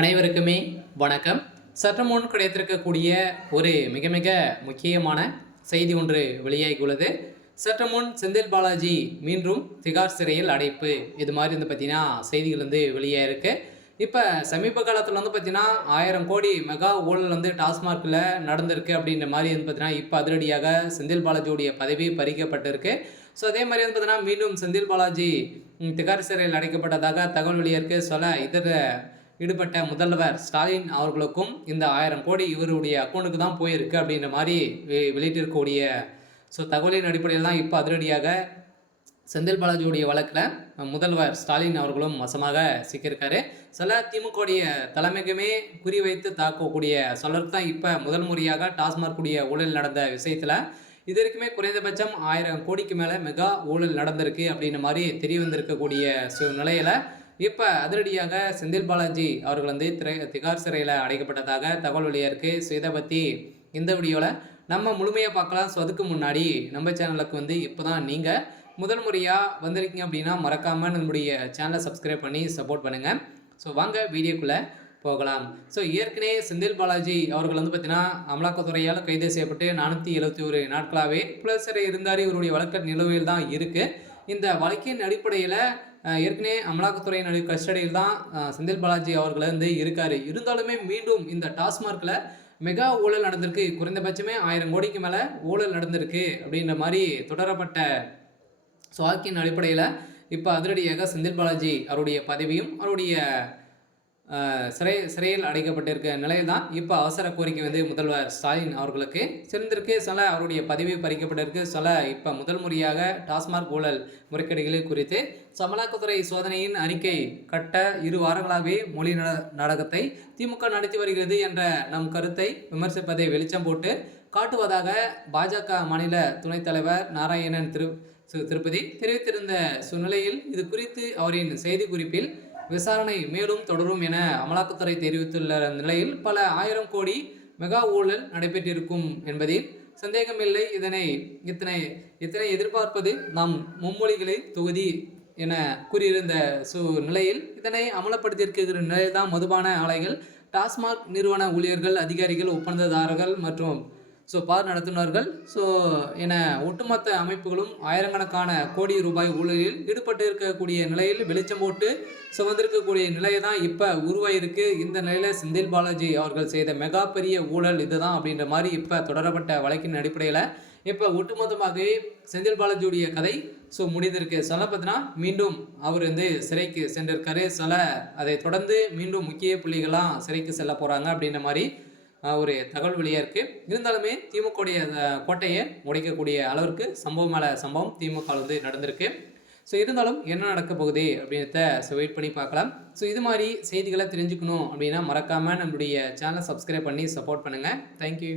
அனைவருக்குமே வணக்கம். சற்று முன் கிடைத்திருக்கக்கூடிய ஒரு மிக மிக முக்கியமான செய்தி ஒன்று வெளியாகியுள்ளது. சற்று முன் செந்தில் பாலாஜி மீண்டும் திகார் சிறையில் அடைப்பு, இது மாதிரி பார்த்தீங்கன்னா செய்திகள் வெளியாயிருக்கு. இப்போ சமீப காலத்தில் பார்த்தீங்கன்னா 1000 கோடி மெகா ஊழல் டாஸ்மார்க்கில் நடந்திருக்கு அப்படின்ற மாதிரி பார்த்தீங்கன்னா இப்போ அதிரடியாக செந்தில் பாலாஜியுடைய பதவி பறிக்கப்பட்டிருக்கு. ஸோ அதே மாதிரி பார்த்தீங்கன்னா மீண்டும் செந்தில் பாலாஜி திகார் சிறையில் அடைக்கப்பட்டதாக தகவல் வெளியிருக்கு. இதர ஈடுபட்ட முதல்வர் ஸ்டாலின் அவர்களுக்கும் இந்த 1000 கோடி இவருடைய அக்கௌண்ட்டுக்கு தான் போயிருக்கு அப்படின்ற மாதிரி வெளியிட்டிருக்கக்கூடிய தகவலின் அடிப்படையில் தான் இப்போ அதிரடியாக செந்தில் பாலாஜியுடைய வழக்கில் முதல்வர் ஸ்டாலின் அவர்களும் வசமாக சிக்கியிருக்காரு. திமுகவுடைய தலைமைக்குமே குறிவைத்து தாக்கக்கூடிய சொல்லருக்கு தான் இப்போ முதல் முறையாக டாஸ்மார்க்குடைய ஊழல் நடந்த விஷயத்தில் இது வரைக்குமே குறைந்தபட்சம் 1000 கோடிக்கு மேலே மெகா ஊழல் நடந்திருக்கு அப்படின்ற மாதிரி தெரிய வந்திருக்கக்கூடிய நிலையில் இப்போ அதிரடியாக செந்தில் பாலாஜி அவர்கள் திகார் சிறையில் அடைக்கப்பட்டதாக தகவல் வெளியாயிருக்கு. ஸோ இதை பற்றி இந்த வீடியோவில் நம்ம முழுமையாக பார்க்கலாம். ஸோ அதுக்கு முன்னாடி நம்ம சேனலுக்கு இப்போ தான் நீங்கள் முதல் முறையாக வந்திருக்கீங்க அப்படின்னா மறக்காமல் நம்முடைய சேனலை சப்ஸ்கிரைப் பண்ணி சப்போர்ட் பண்ணுங்கள். ஸோ வாங்க வீடியோக்குள்ளே போகலாம். ஸோ ஏற்கனவே செந்தில் பாலாஜி அவர்கள் பார்த்தீங்கன்னா அமலாக்கத்துறையால் கைது செய்யப்பட்டு 471 நாட்களாகவே புலர் சிறை இருந்தார். இவருடைய வழக்கு நிலுவையில் தான் இருக்குது. இந்த வழக்கின் அடிப்படையில் ஏற்கனவே அமலாக்கத்துறையின் கஸ்டடியில் தான் செந்தில் பாலாஜி அவர்கள் இருக்கார். இருந்தாலுமே மீண்டும் இந்த டாஸ்மார்க்கில் மெகா ஊழல் நடந்திருக்கு. குறைந்தபட்சமே 1000 கோடிக்கு மேலே ஊழல் நடந்திருக்கு அப்படின்ற மாதிரி தொடரப்பட்ட வழக்கின் அடிப்படையில் இப்போ அதிரடியாக செந்தில் பாலாஜி அவருடைய பதவியும் அவருடைய சிறையில் அடைக்கப்பட்டிருக்க நிலையில் தான் இப்போ அவசர கோரிக்கை முதல்வர் ஸ்டாலின் அவர்களுக்கு சிறந்திருக்கு. அவருடைய பதவி பறிக்கப்பட்டிருக்கு. இப்போ முதல் முறையாக டாஸ்மார்க் ஊழல் முறைகேடுகள் குறித்து அமலாக்கத்துறை சோதனையின் அறிக்கை கட்ட 2 வாரங்களாகவே மொழி நாடகத்தை திமுக நடத்தி வருகிறது என்ற நம் கருத்தை விமர்சிப்பதை வெளிச்சம் போட்டு காட்டுவதாக பாஜக மாநில துணைத் தலைவர் நாராயணன் திருப்பதி தெரிவித்திருந்த சூழ்நிலையில் இது குறித்து அவரின் செய்தி குறிப்பில் விசாரணை மேலும் தொடரும் என அமலாக்கத்துறை தெரிவித்துள்ள நிலையில் பல 1000 கோடி மெகா ஊழல் நடைபெற்றிருக்கும் என்பதில் சந்தேகமில்லை. இத்தனை எதிர்பார்ப்பது நாம் மும்மொழிகளை தொகுதி என கூறியிருந்த நிலையில் இதனை அமலப்படுத்தியிருக்கிற நிலையில் தான் மதுபான ஆலைகள், டாஸ்மாக் நிறுவன ஊழியர்கள், அதிகாரிகள், ஒப்பந்ததாரர்கள் மற்றும் பார் நடத்துனர்கள் என ஒட்டுமொத்த அமைப்புகளும் ஆயிரக்கணக்கான கோடி ரூபாய் ஊழலில் ஈடுபட்டு இருக்கக்கூடிய நிலையில் வெளிச்சம் போட்டு வந்திருக்கக்கூடிய நிலையை தான் இப்போ உருவாயிருக்கு. இந்த நிலையில் செந்தில் பாலாஜி அவர்கள் செய்த மெகா பெரிய ஊழல் இதுதான் அப்படின்ற மாதிரி இப்போ தொடரப்பட்ட வழக்கின் அடிப்படையில் இப்போ ஒட்டுமொத்தமாகவே செந்தில் பாலாஜியுடைய கதை முடிந்திருக்கு. பார்த்தீங்கன்னா மீண்டும் அவர் சிறைக்கு சென்றிருக்காரு. அதை தொடர்ந்து மீண்டும் முக்கிய புள்ளிகளாக சிறைக்கு செல்ல போகிறாங்க அப்படின்ற மாதிரி ஒரு தகவல் வெளியாக இருக்குது. இருந்தாலுமே திமுகவுடைய கோட்டையை உடைக்கக்கூடிய அளவிற்கு சம்பவம் மேலே சம்பவம் திமுக நடந்திருக்கு. இருந்தாலும் என்ன நடக்க போகுது அப்படின்றத வெயிட் பண்ணி பார்க்கலாம். இது மாதிரி செய்திகளை தெரிஞ்சுக்கணும் அப்படின்னா மறக்காமல் நம்மளுடைய சேனலை சப்ஸ்கிரைப் பண்ணி சப்போர்ட் பண்ணுங்கள். தேங்க்யூ.